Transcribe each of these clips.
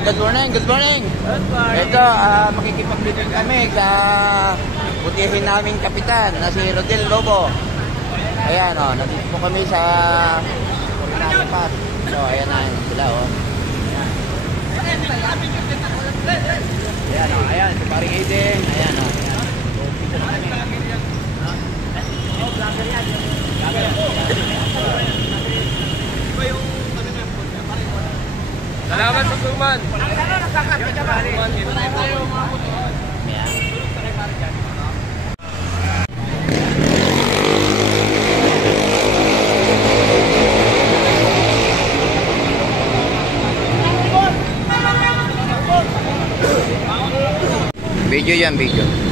Ayan, good morning, good morning. Good morning. Ito, makikipag-briefing kami sa butihin naming kapitan na si Rodel Lobo. Ayan, nandito po kami sa Coronado Pass. So, ayan na sila, Ayan, ayan, si Paring Aiden. Ayan, Salamat sa Suman. video yan, video.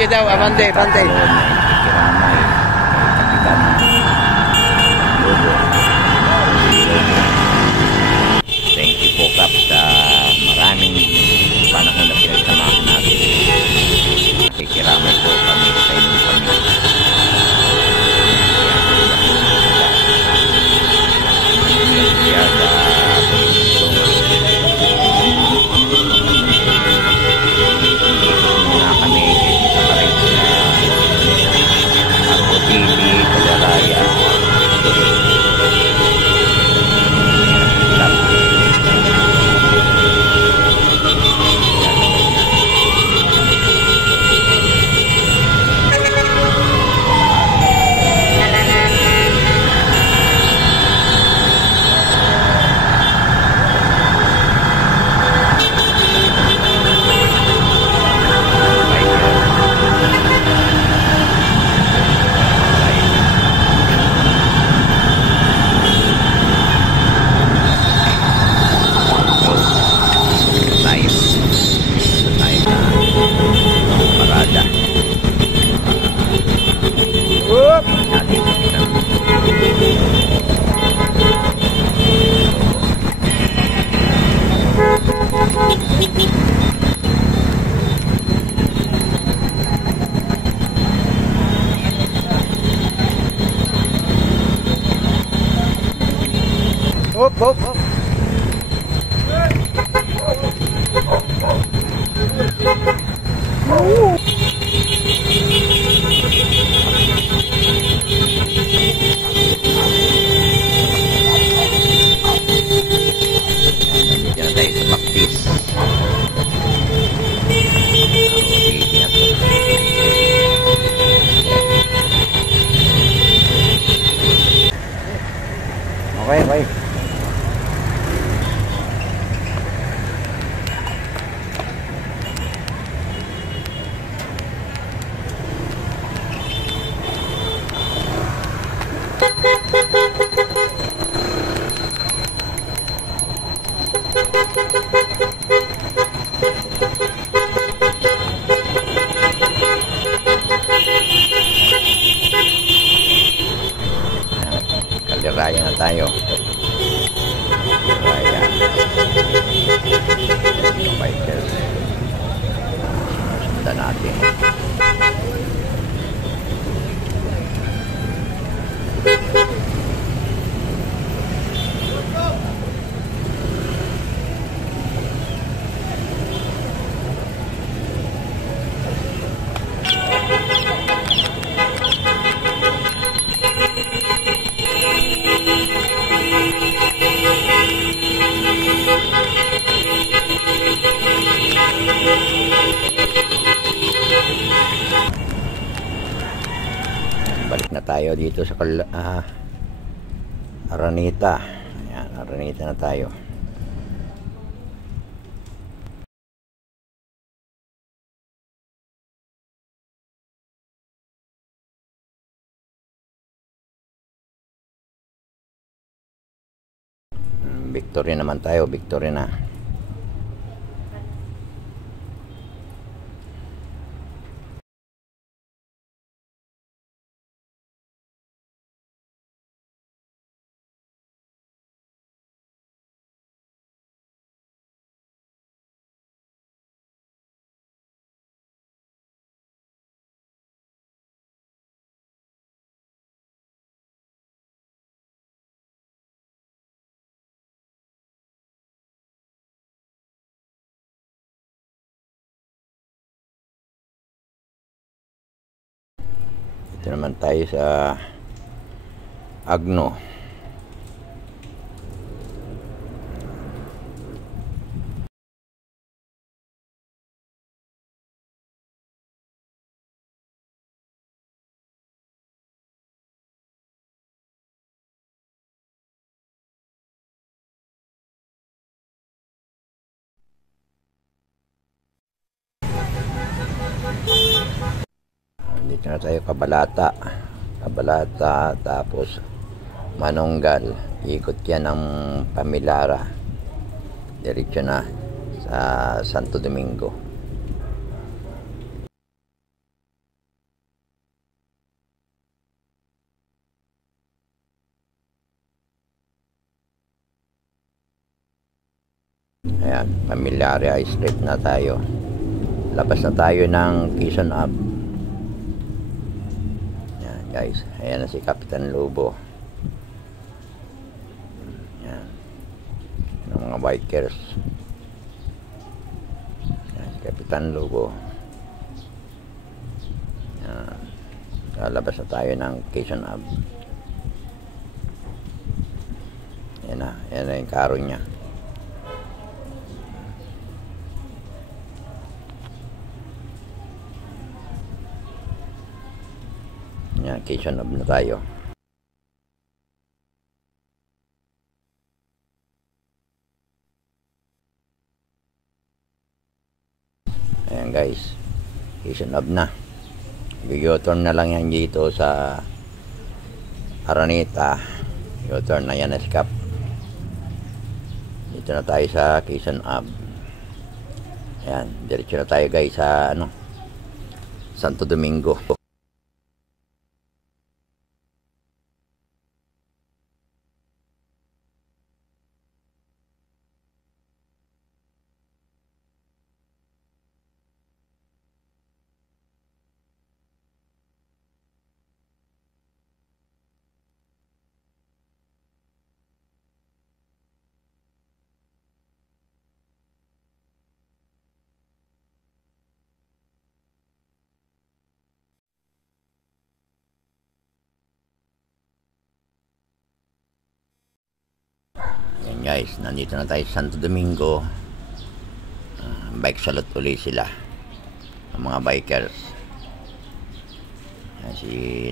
Abante daw, abante, abante. Thank you po, Kap, sa maraming panahon na pinagsamahan natin. Nakikiramay po kami sa inyong pamilya. Kaya sa hop, hop, hop. Okay. Kaliraya na tayo. Kaliraya. Bikers. Sundan natin. Balik na tayo dito sa Araneta. Ayan, Araneta na tayo. Victory naman tayo, Victory na. Dito naman tayo sa Agno. Dito na tayo Kabalata, tapos Manonggal, ikot yan ng Pamilara, diretso na sa Santo Domingo. Ayan, Pamilara Street na tayo, labas na tayo ng Quezon Ave. Guys, ayan na si Kapitan Lobo. Ayan, ng mga bikers. Ayan, si Kapitan Lobo. Ayan, lalabas na tayo ng Quezon Ave. Ayan na yung karo niya. Yan, Quezon Ave na tayo. Ayan guys, Quezon Ave na. U-turn na lang yan dito sa Araneta. U-turn na yan, escape. Dito na tayo sa Quezon Ave. Ayan, diretso na tayo guys sa Santo Domingo. Guys, nandito na tayo sa Santo Domingo. Bike salute ulit sila, ang mga bikers.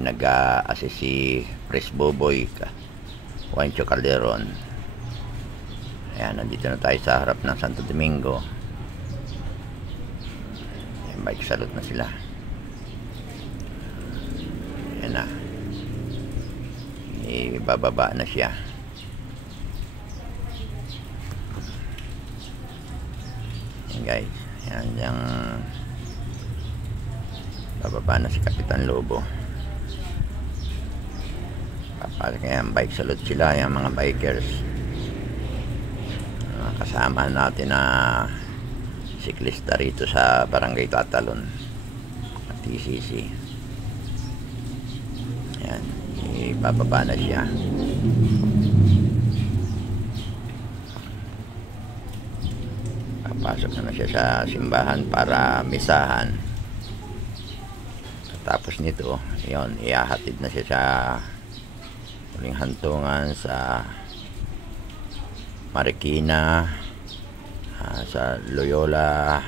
Nag-assist si Pres Boboy, Juancho Calderon. Ayan, nandito na tayo sa harap ng Santo Domingo. Ayan, bike salute na sila. Ayan na. Ibababa na siya. Ayan guys. Ayan, yung bababa na si Kapitan Lobo. Papasok yan, bike salute sila, yung mga bikers. Kasama natin na siklista rito sa Barangay Tatalon at TCC. Ayan, ibababa na siya. Papasok na siya sa simbahan para misahan. Tapos nito, yon, ihahatid na siya sa huling hantungan sa Marikina, sa Loyola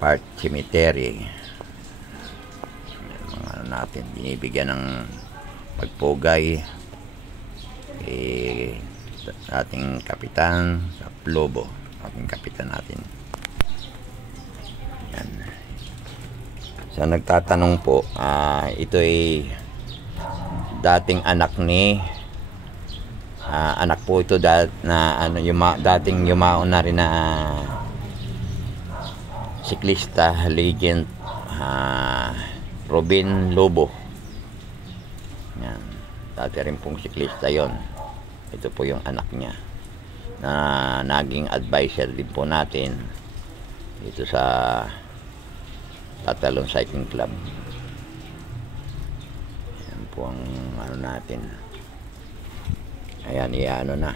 Park Cemetery. Mga natin binibigyan ng pagpugay ating kapitan Lobo, ating kapitan natin. Yan. Sa nagtatanong po, ito ay dating anak ni anak po ito na ano, dating yumaon na rin na siklista legend, Robin Lobo. Yan. Dati rin pong siklista yon. Ito po yung anak niya na naging advisor din po natin dito sa Tatalon Cycling Club. Yan po ang ano natin. Ayan, iano na.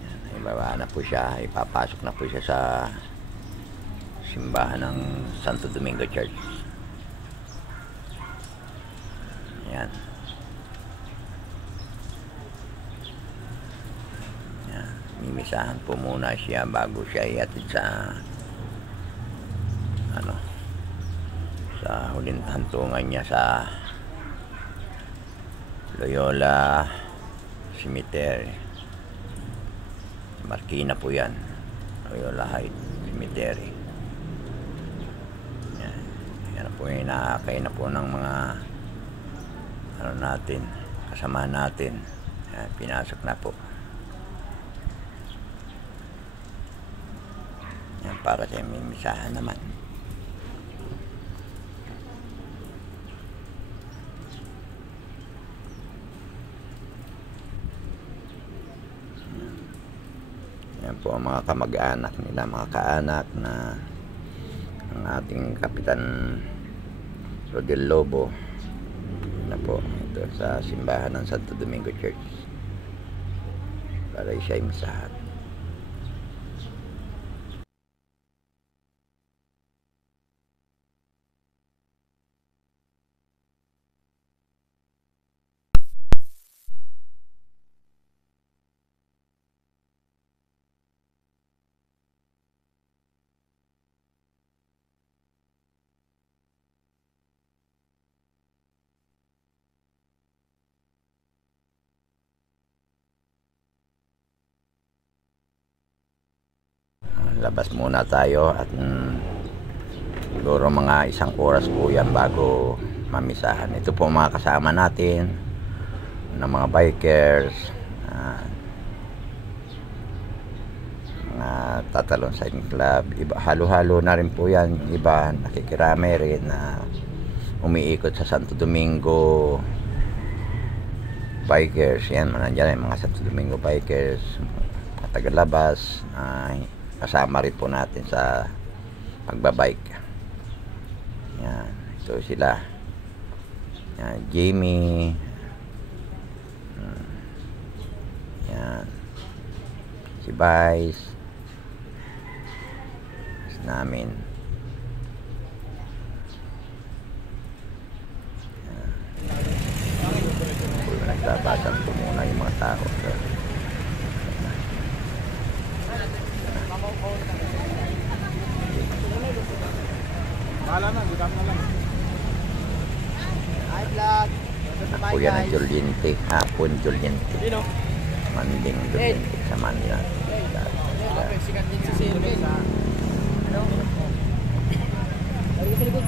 Ayan, ibaba na po siya. Ipapasok na po siya sa simbahan ng Santo Domingo Church. Ayan. Ayan. Mimisahan po muna siya bago siya iatid sa ano, sa huling hantungan niya sa Loyola Cemetery. Marikina po yan. Loyola Heights Cemetery. Yan. Yan po yung nakakay na po ng mga ano natin, kasama natin. Yan, pinasok na po. Yan, para sa mimisahan naman. Yan po ang mga kamag-anak nila, mga kaanak na ang ating Kapitan Rodel Lobo na po ito sa simbahan ng Santo Domingo Church para siya imisahan. Labas muna tayo at siguro mga 1 oras po yan bago mamisahan. Ito po mga kasama natin ng mga bikers, mga Tatalon Cycling Club. Iba, halo-halo na rin po yan. Iba nakikirami rin na umiikot sa Santo Domingo bikers. Yan, nandiyan yung mga Santo Domingo bikers, mga tagalabas. Kasama rin po natin sa pagbabike. Yan, ito sila. Yan, Jamie. Yan, si Vice. Namin. Nagtabasan po muna yung mga tao. Bahala na, dito na lang. Hi vlog. Kuya na Juliente, hapon Juliente. Manding Juliente sa Manila. Sikat din si Sir Ben. Ano? Ay, sa likod.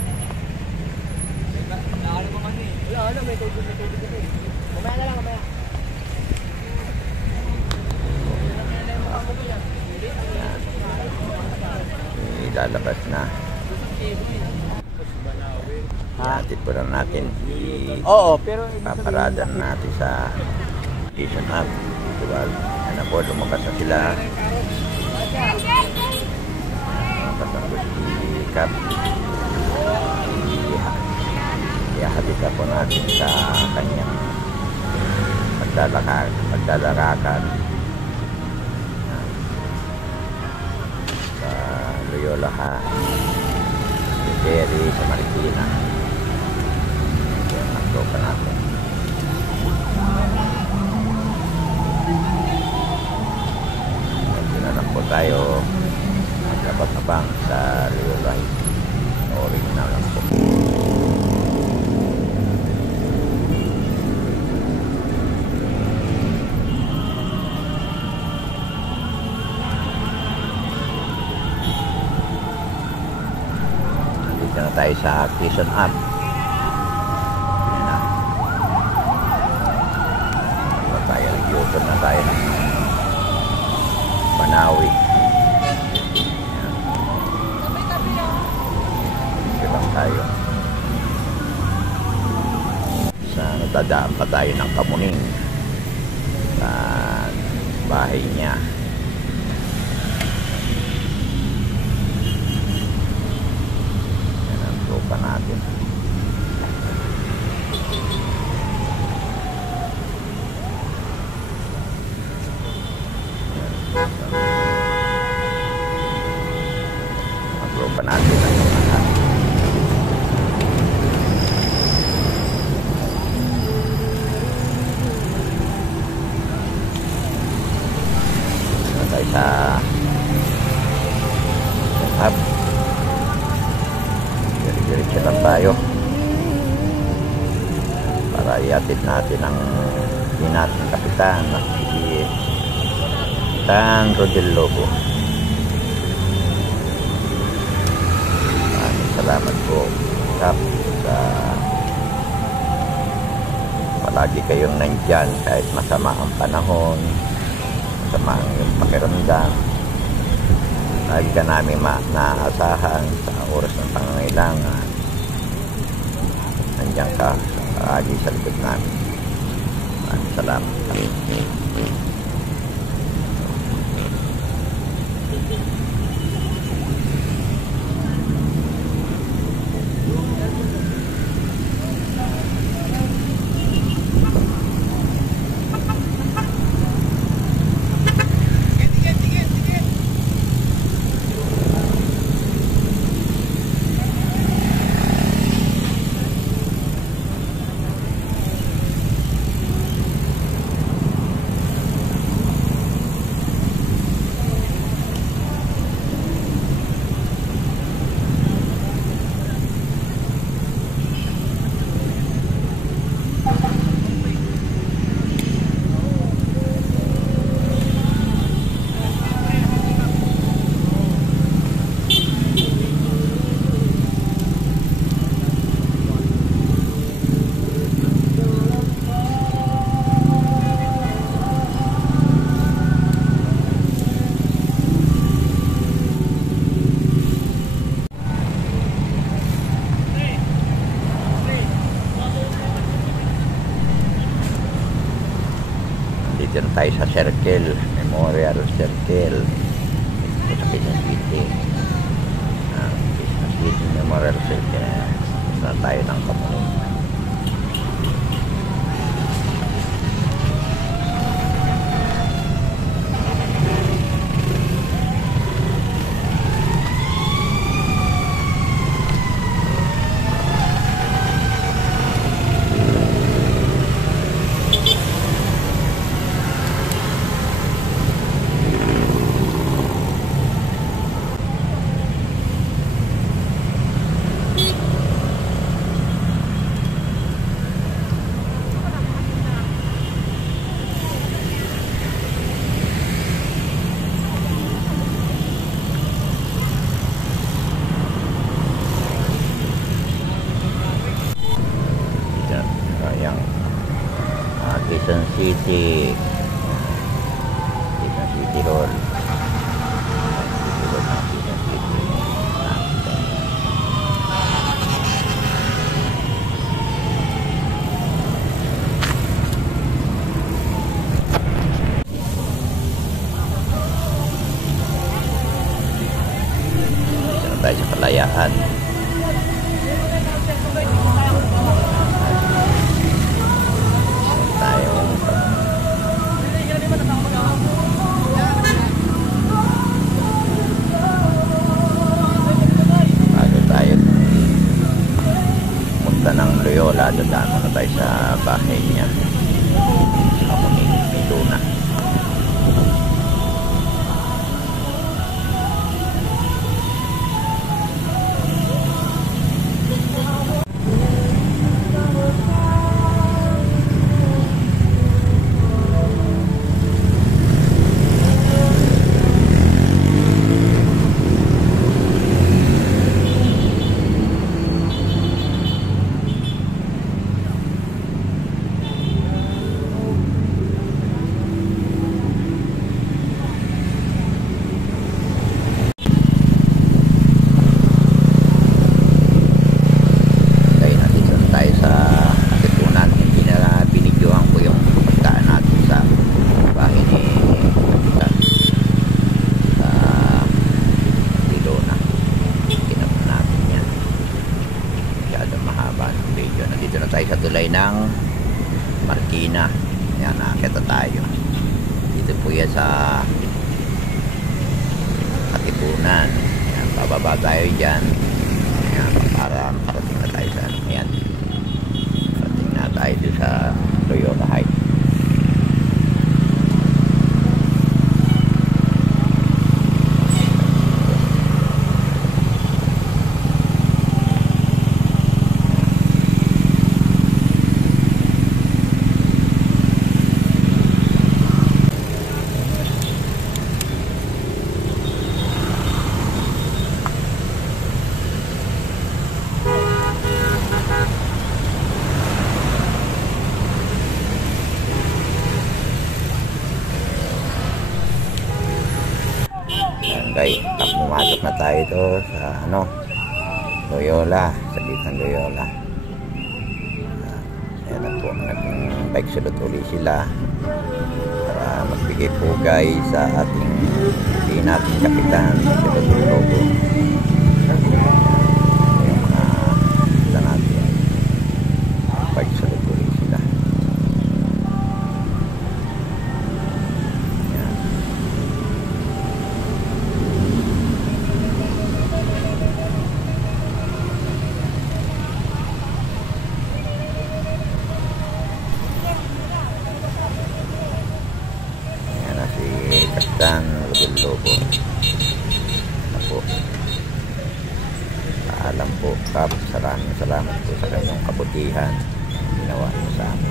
Nakalo mo man eh. Wala, may tubig dito eh. Mamaya na lang, mamaya. Ilalabas na. Ihatid po lang natin. Oo, pero Paparada natin sa station hub. Diba? Ano po, lumabas na sila. Lumabas na po si Cap. Ihatid na po natin sa kanyang maglalakakan sa Loyola Ferry sa Marikina. Yan ang tropa natin. Nandun na lang po tayo magkabang-abang sa Loyola. Original lang po. Dito na tayo sa Quezon Hub. Yan na. Dito tayo. Nag-open na tayo ng Manawi. Yan. Dito lang tayo. Sa natadaan pa tayo ng Kamuning. Sa bahay niya. Pa natin. Mag-grow pa natin ang mga tayo sa hub. Diretso lang tayo para iatid natin ang nating kapitan na si Kapitan Rodel Lobo. Maraming salamat po, Kap, sa palagi kayong nandyan kahit masama ang panahon, masama ang iyong pakiramdam. Lagi ka namin naasahan sa oras ng pangangailangan. Nandiyan ka lagi sa likod namin. Maraming salamat. Dito tayo sa Circle, Memorial Circle sa Quezon City. Quezon City Memorial Circle. Sa tayo ng Kamuning. Yung Quezon City. Quezon City Hall. City Hall ng Quezon City. Dito tayo sa Kalayaan. Ng Loyola, dadaan muna tayo sa bahay niya sa Luna. Tulay ng Marikina. Yan, nakakita tayo. Dito po yan sa Katipunan. Yan, bababa tayo dyan. Yan, para makarating na tayo sa yan. Parating na tayo dito sa Loyola Heights. Okay, pumasok na tayo ito sa Loyola, sa Bitang Loyola. Ayan na po, nag-bike sulot ulit sila para magbigay pugay sa ating nating kapitan sa Logo. Yung mga isa natin, bike sulot ulit sila. Kapitan Rodel Lobo. Ako. Paalam po, Kap. Salamat po sa kanyang kabutihan. Ginawa niyo sa amin.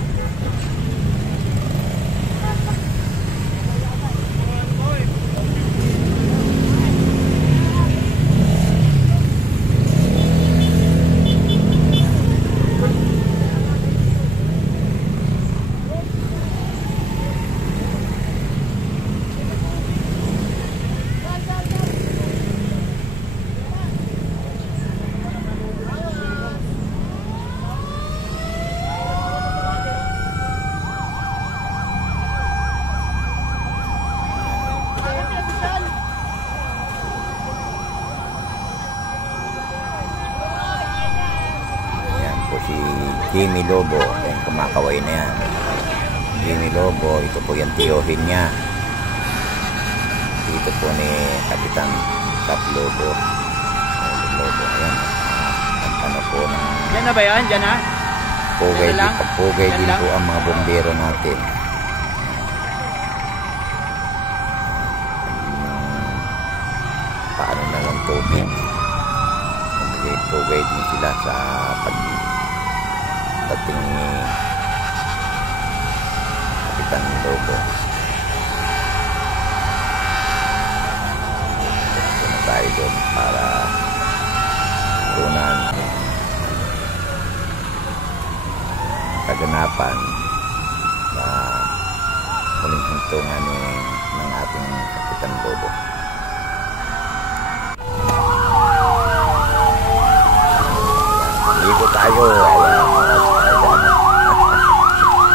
Si Jimmy Lobo, yung kumakaway na yan. Jimmy Lobo, ito po yung tiyohin niya. Dito po ni Kapitan Kap Lobo. Lobo, ayan. Ano po ng... Yan na ba yan? Yan na? Pugay din po ang mga bombero natin. Paano na lang tubig. Pugay din sila sa dating ni Kapitan Lobo. Ito na tayo doon para tunan kaganapan sa huling hintungan ng ating Kapitan Lobo. Naligo tayo.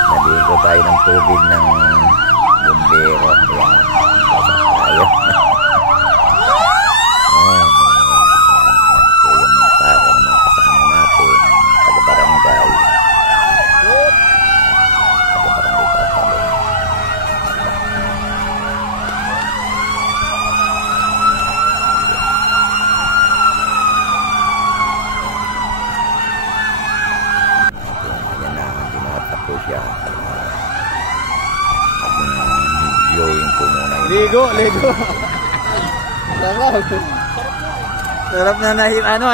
Naligo tayo ng tubig ng bumbero. Ayan, tayo. Ligo. Sarap na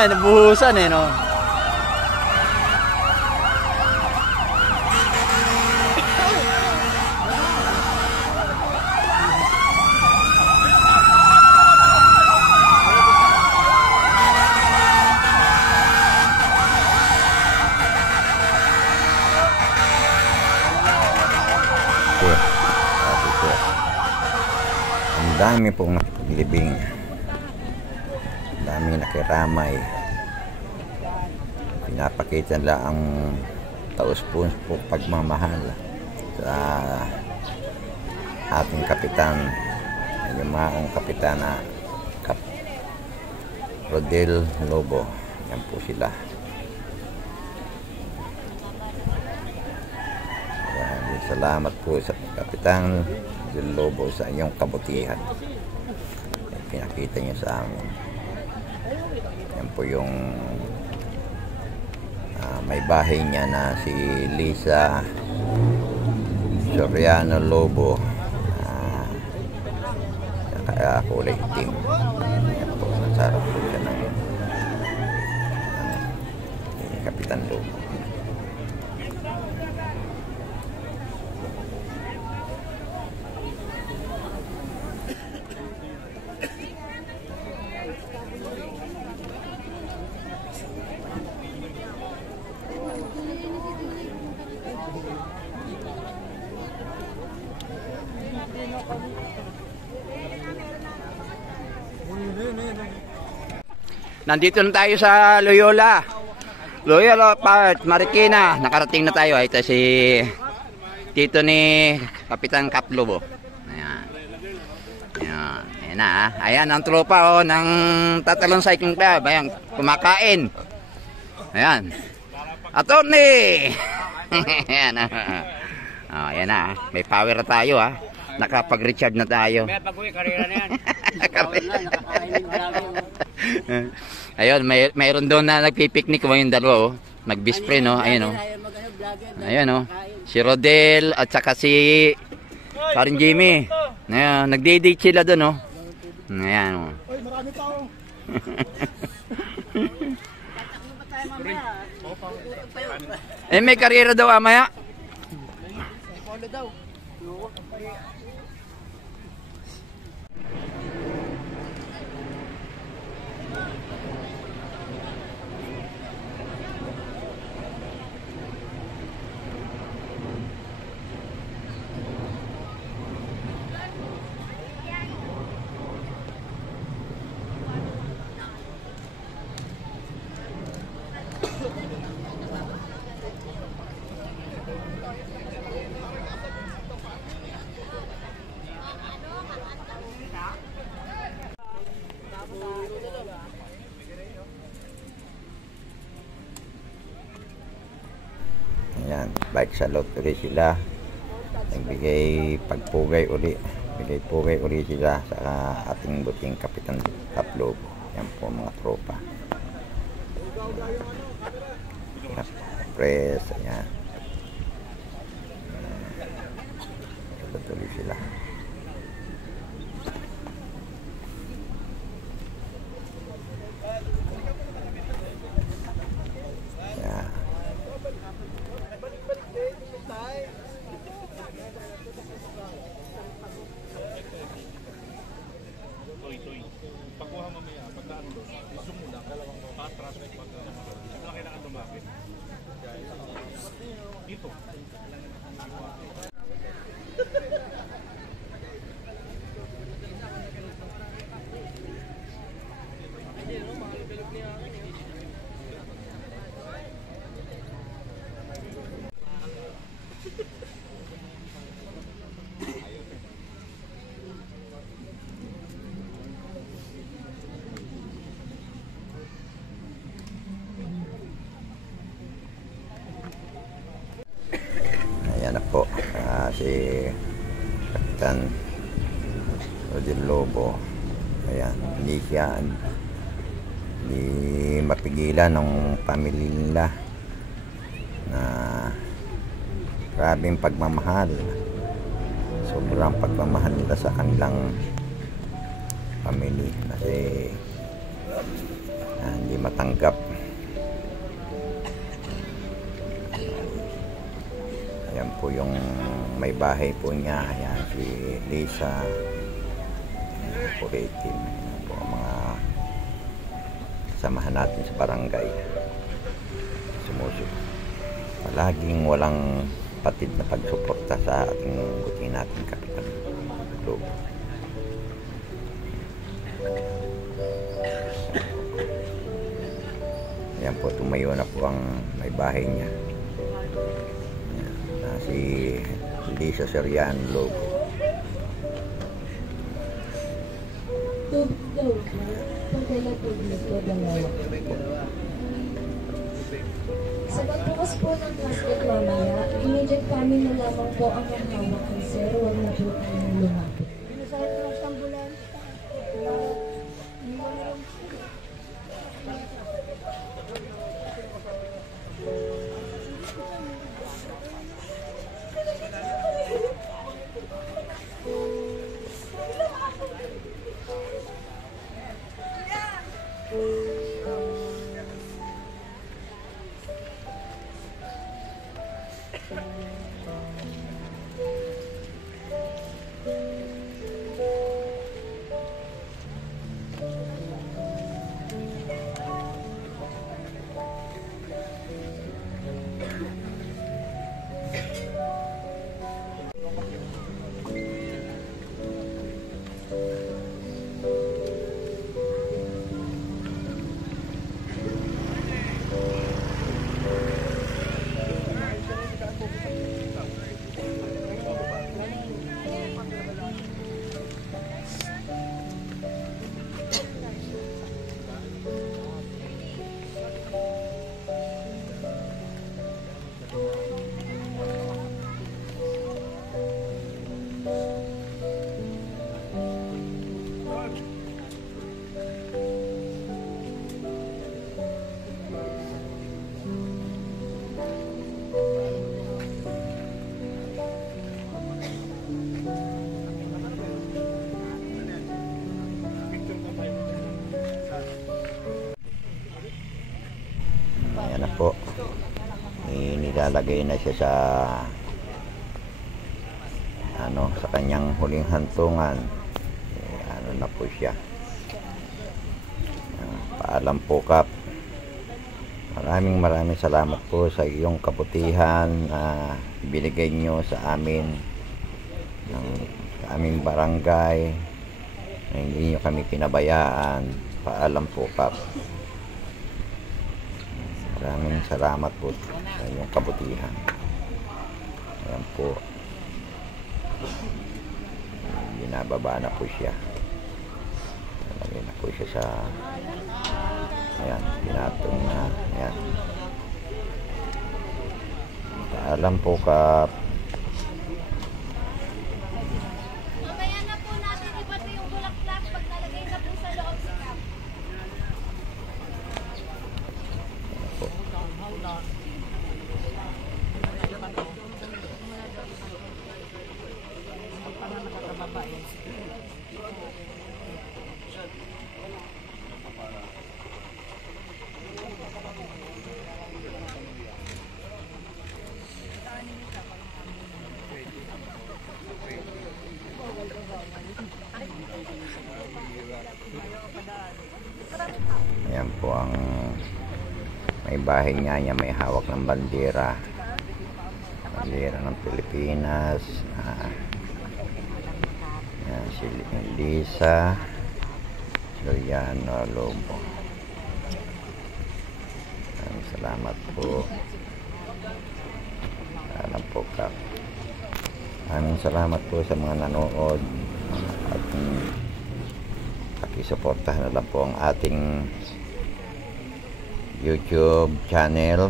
nabuhusan no. Ang dami pong nakipaglibing, ang dami nakiramay, pinapakita nila ang taus-puso po pagmamahal sa ating kapitan, yung maong kapitana Rodel Lobo. Yan po sila. Salamat po sa Kapitan Rodel Lobo sa iyong kabutihan. Pinakita niyo sa amin. Yan po yung may bahay niya na si Lisa Soriano Lobo, kaya kulay itim. Yan po, nasarap po siya ng Kapitan Lobo. Nandito na tayo sa Loyola Park, Marikina. Nakarating na tayo. Ito si Tito ni Kapitan Kap Lobo. Ayan. Ayan na. Ayan ang tropa ng Tatalon Cycling Club. Ayan, kumakain. Ayan. Attorney! Ayan. Ayan na. May power na tayo ha. Nakapag-recharge na tayo. May pag-uwi, karera na yan. Ayun, mayroon doon na nagpipiknik mo yung dalawa, oh. Nag-bispray, no? Ayun, oh. Ayun, oh. Si Rodel at saka si Karin Jimmy. Ayun, nagde-date sila doon, oh. Ayan, oh. Uy, marami tao. May karera daw, amaya. Polo daw. Ayan, bike sa lottery sila. Nagbigay pagpugay uli. Bigay pugay uli sila sa ating buting Kapitan Kap Lobo. Yan po mga tropa. Press, ayan. Tuloy sila. Ayan. Pagkuha mamaya, pagdaan doon, i-zoom mo lang, dalawang atras, pag kailangan lumapit. Ayan na po, si Kapitan Rodel Lobo. Ayan, hindi mapigilan ng pamilya nila na grabing pagmamahal, sobrang pagmamahal nila sa kanilang pamilya kasi hindi matanggap. Ayan po yung may bahay po niya. Ayan si Lisa Puritin. Ayan po ang mga samahan natin sa barangay. Sumusip. Palaging walang patid na pagsuporta sa ating buti natin Kapitan Lobo. Ayan po, tumayo na po ang may bahay niya. Si Lisa Serian Lobo. Sa pagbukas po ng casket mamaya, immediate kami na lamang po ang hawak ng sir. Huwag na po kami lumapit. Ayan na po, nilalagay na siya sa sa kanyang huling hantungan. Na po siya. Paalam po Kap. Maraming salamat po sa iyong kabutihan na binigay nyo sa amin, sa aming barangay, na hindi nyo kami pinabayaan. Paalam po Kap. Maraming salamat po sa iyong kabutihan. Ayan po, binababa na po siya. Nalagay na po siya sa, ayan, pinatong na. Ayan, paalam po Kap. Mamaya na po natin ibato yung bulaklak pag nalagay na po sa loob si Kap. Ayan po ang may bahay niya, may hawak ng bandera. Bandera ng Pilipinas. Yan, si Lisa Soriano Lobo. Salamat po. Salamat po sa mga nanood at pakisuportahan na lang po ang ating YouTube channel,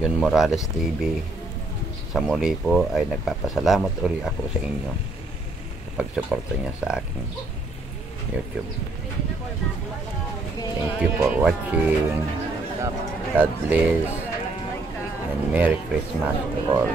Jun Morales TV. Sa muli po ay nagpapasalamat uli ako sa inyo sa pagsuporta niya sa aking YouTube. Thank you for watching. God bless and Merry Christmas to all.